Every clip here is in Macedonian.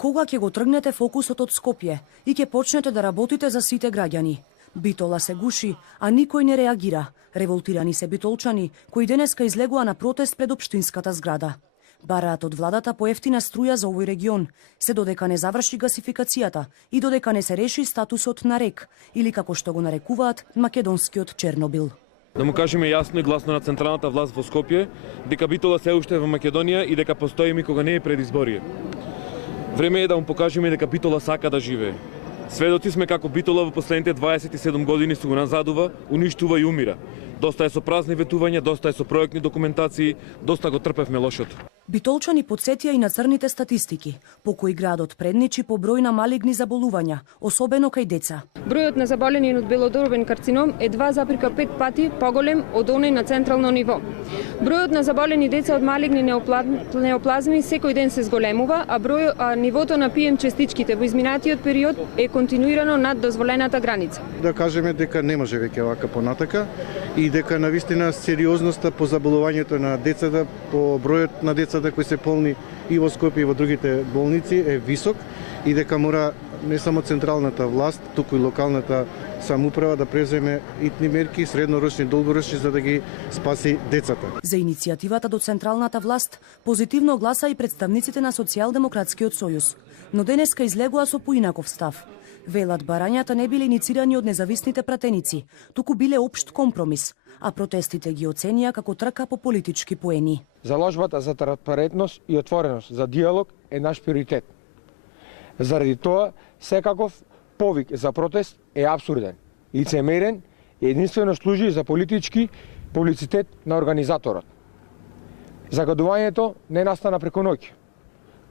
Кога ќе го тргнете фокусот од Скопје и ќе почнете да работите за сите граѓани? Битола се гуши, а никој не реагира. Револтирани се битолчани, кои денеска излегува на протест пред општинската зграда. Бараат од владата поевтина струја за овој регион, се додека не заврши гасификацијата и додека не се реши статусот на РЕК, или како што го нарекуваат македонскиот Чернобил. Да му кажеме јасно и гласно на централната власт во Скопје дека Битола се уште во Македонија и дека постои и кога не е пред изборие. Време е да му покажеме дека Битола сака да живее. Сведоци сме како Битола во последните 27 години се го назадува, уништува и умира. Доста е со празни ветувања, доста е со проектни документации, доста го трпевме лошото. Битолчани подсетија и на црните статистики, по кои градот предничи по број на малигни заболувања, особено кај деца. Бројот на заболени од белодробен карцином е 2,5 пати поголем од оној на централно ниво. Бројот на заболени деца од малигни неоплазми секој ден се зголемува, а нивото на ПМ частичките во изминатиот период е континуирано над дозволената граница. Да кажеме дека не може веќе вака понатака и дека навистина сериозноста по заболувањето на децата, по бројот на децата кои се полни и во Скопје и во другите болници е висок и дека мора не само централната власт, туку и локалната самоуправа да преземе итни мерки, среднорочни и долгорочни, за да ги спаси децата. За иницијативата до централната власт позитивно гласа и представниците на Социјалдемократскиот сојуз, но денеска излегува со поинаков став. Велат барањата не биле иницирани од независните пратеници, туку биле општ компромис, а протестите ги оценија како трка по политички поени. Заложбата за транспарентност и отвореност за диалог е наш приоритет. Заради тоа, секаков повик за протест е апсурден, лицемерен и единствено служи за политички публицитет на организаторот. Загадувањето не настана преку ноќ.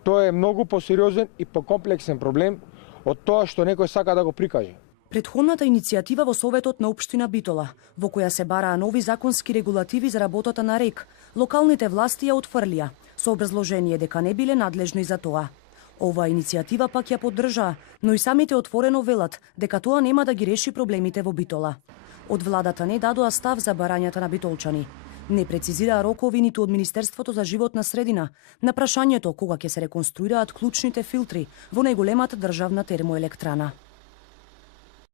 Тоа е многу посериозен и покомплексен проблем од тоа што некој сака да го прикаже. Претходната иницијатива во Советот на општина Битола, во која се бараа нови законски регулативи за работата на РЕК, локалните власти ја отфрлија, со образложение дека не биле надлежни за тоа. Оваа иницијатива пак ја поддржаа, но и самите отворено велат дека тоа нема да ги реши проблемите во Битола. Од владата не дадоа став за барањата на битолчани. Не прецизираа рокови ниту од Министерството за животна средина на прашањето кога ќе се реконструираат клучните филтри во најголемата државна термоелектрана.